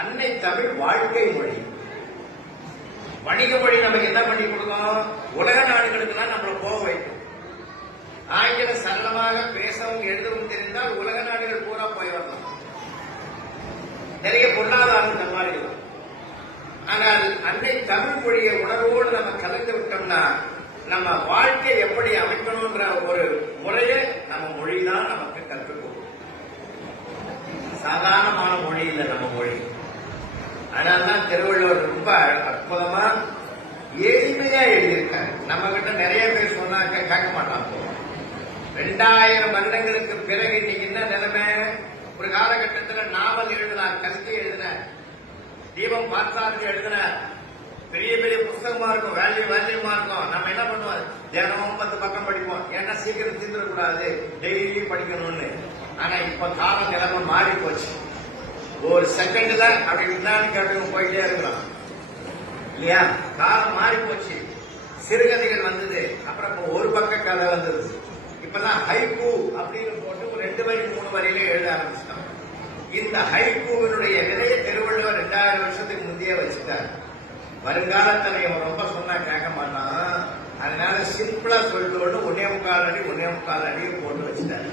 அன்னை தமிழ் வாழ்க்கை மொழி. வணிக மொழி நமக்கு என்ன பண்ணி கொடுக்கணும்? உலக நாடுகளுக்கு நம்மளை போக வைக்கும். ஆங்கிலம் சரளமாக பேசவும் எழுதவும் தெரிந்தால் உலக நாடுகள் பூரா போய் வரலாம். நிறைய பொருளாதாரம் சம்பாதிக்கலாம். ஆனால் அன்னை தமிழ் மொழியை உணர்வோடு நம்ம கலந்து விட்டோம்னா நம்ம வாழ்க்கை எப்படி அமைக்கணும்ன்ற ஒரு முறையை நம்ம மொழிதான் நமக்கு கற்றுக் கொடுக்கும். சாதாரணமான மொழி இல்லை நம்ம மொழி. அதனால்தான் திருவள்ளுவர் ரொம்ப அற்புதமா எளிமையா எழுதியிருக்காரு. நம்ம கிட்ட நிறைய பேர் சொன்னாக்க கேட்க மாட்டாங்க. 2000 வருடங்களுக்கு பிறகு இன்னைக்கு என்ன நிலைமை? ஒரு காலகட்டத்தில் நாவல் எழுதினார், கவிதை எழுதினார், தீபம் பார்த்தார்கள் எழுதினார். பெரிய பெரிய புத்தகமா இருக்கும், வேல்யூமா இருக்கும். நம்ம என்ன பண்ணுவோம்? தினமும் 10 பக்கம் படிப்போம். ஏன்னா சீக்கிரம் தீர்ந்துடக்கூடாது, டெய்லி படிக்கணும்னு. ஆனா இப்ப கால நிலைமை மாறி போச்சு. ஒரு செகண்ட் தான் அப்படி விஞ்ஞானி கேட்டு போயிட்டே இருக்கிறோம் இல்லையா? காலம் மாறி போச்சு. சிறுகதைகள் வந்தது, அப்புறம் ஒரு பக்க கதை வந்தது. இப்பெல்லாம் ஹைக்கூ அப்படின்னு போட்டு ஒரு 2 வரி 3 வரியில எழுத ஆரம்பிச்சிட்டாங்க. இந்த ஹைக்கூவினுடைய விலையை திருவள்ளுவர் 2000 வருஷத்துக்கு முந்தைய வச்சுட்டார். வருங்காலத்தில் இவன் ரொம்ப சொன்னா கேட்க மாட்டான். அதனால சிம்பிளா சொல்லிட்டு 1.25 அடி 1.25 அடியும் போட்டு வச்சுட்டாரு.